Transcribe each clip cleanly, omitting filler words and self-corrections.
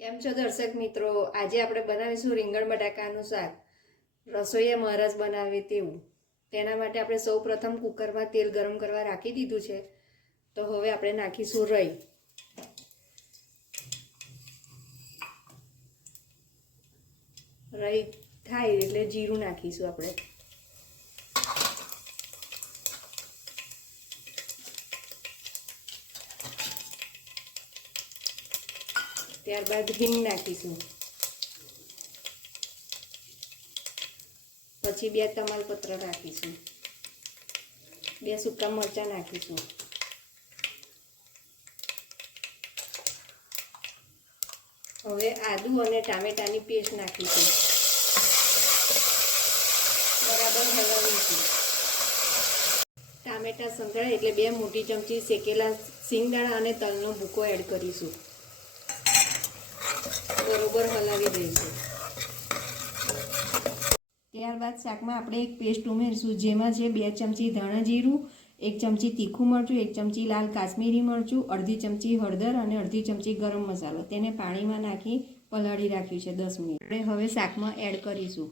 કેમ છો દર્શક મિત્રો? આજે આપણે બનાવીશું રીંગણ બટાકાનું શાક. રસોઈએ મહારાજ બનાવે તેવું. તેના માટે આપણે સૌ પ્રથમ કુકરમાં તેલ ગરમ કરવા રાખી દીધું છે. તો હવે આપણે નાખીશું રાઈ. રાઈ થાય એટલે જીરું નાખીશું આપણે. ત્યારબાદ હિંગ નાખીશું. પછી 2 તમાલપત્ર નાખીશું. 2 સૂકા મરચાં નાખીશું. હવે આદુ અને ટામેટાની પેસ્ટ નાખીશું. બરાબર હલાવીશું. ટામેટા સંતળાય એટલે 2 મોટી ચમચી શેકેલા સિંગદાણા અને તલનો ભૂકો એડ કરીશું. બરોબર હલાવી દઈશું. ત્યારબાદ શાકમાં આપણે એક પેસ્ટ ઉમેરીશું, જેમાં છે 2 ચમચી ધાણા જીરું, 1 ચમચી તીખું મરચું, 1 ચમચી લાલ કાશ્મીરી મરચું, અડધી ચમચી હળદર અને અડધી ચમચી ગરમ મસાલો. તેને પાણીમાં નાખી પલાળી રાખ્યું છે 10 મિનિટ. આપણે હવે શાકમાં એડ કરીશું.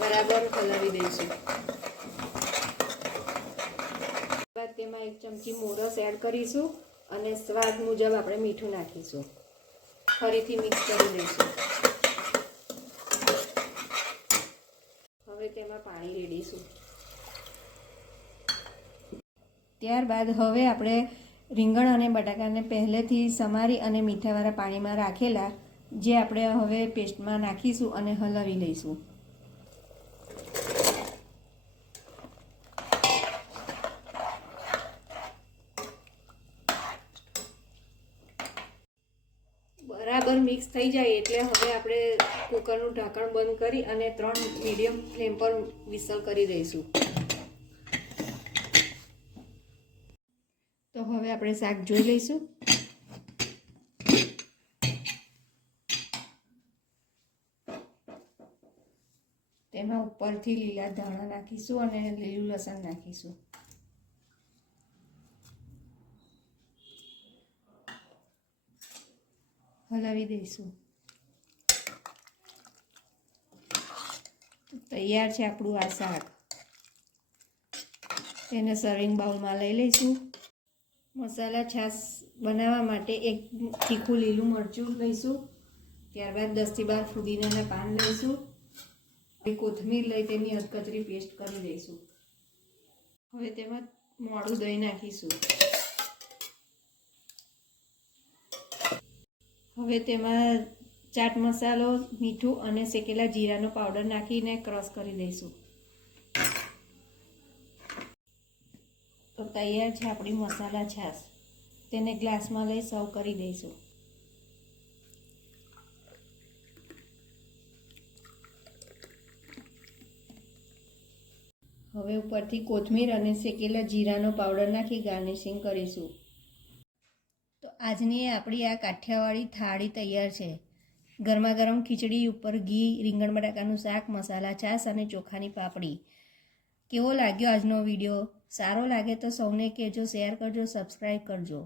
બરાબર હલાવી દઈશું. તેમાં 1 ચમચી મોરસ એડ કરીશું અને સ્વાદ મુજબ આપણે મીઠું નાખીશું. ફરીથી મિક્સ કરી દઈશું. હવે તેમાં પાણી રેડીશું. ત્યારબાદ હવે આપણે રીંગણ અને બટાકાને પહેલેથી સમારી અને મીઠાવાળા પાણીમાં રાખેલા જે આપણે હવે પેસ્ટમાં નાખીશું અને હલાવી લઈશું. બરાબર મિક્સ થઈ જાય એટલે હવે આપણે કુકરનું ઢાંકણ બંધ કરી અને 3 મીડિયમ ફ્લેમ પર વિસલ કરી દઈશું. તો હવે આપણે શાક જોઈ લઈશું. તેમાં ઉપરથી લીલા ધાણા નાખીશું અને લીલું લસણ નાખીશું. હલાવી દઈશું. તૈયાર છે આપણું આ શાક. તેને સર્વિંગ બાઉલમાં લઈ લઈશું. મસાલા છાશ બનાવવા માટે 1 તીખું લીલું મરચું લઈશું. ત્યારબાદ 10 થી 12 ફુદીનાના પાન લઈશું. કોથમીર લઈ તેની અધકચરી પેસ્ટ કરી દઈશું. હવે તેમાં મોડું દહીં નાખીશું. હવે તેમાં ચાટ મસાલો, મીઠું અને શેકેલા જીરાનો પાવડર નાખીને ક્રશ કરી દઈશું. તો તૈયાર છે આપણી મસાલા છાશ. તેને ગ્લાસમાં લઈ સર્વ કરી દઈશું. હવે ઉપરથી કોથમીર અને શેકેલા જીરાનો પાવડર નાખી ગાર્નિશિંગ કરીશું. તો આજની આપણી આ કાઠિયાવાડી થાળી તૈયાર છે. ગરમા ગરમ ખીચડી ઉપર ઘી, રીંગણ બટાકાનું શાક, મસાલા છાશ અને ચોખાની પાપડી. કેવો લાગ્યો આજનો વિડીયો? સારો લાગે તો સૌને કહેજો, શેર કરજો, સબસ્ક્રાઈબ કરજો.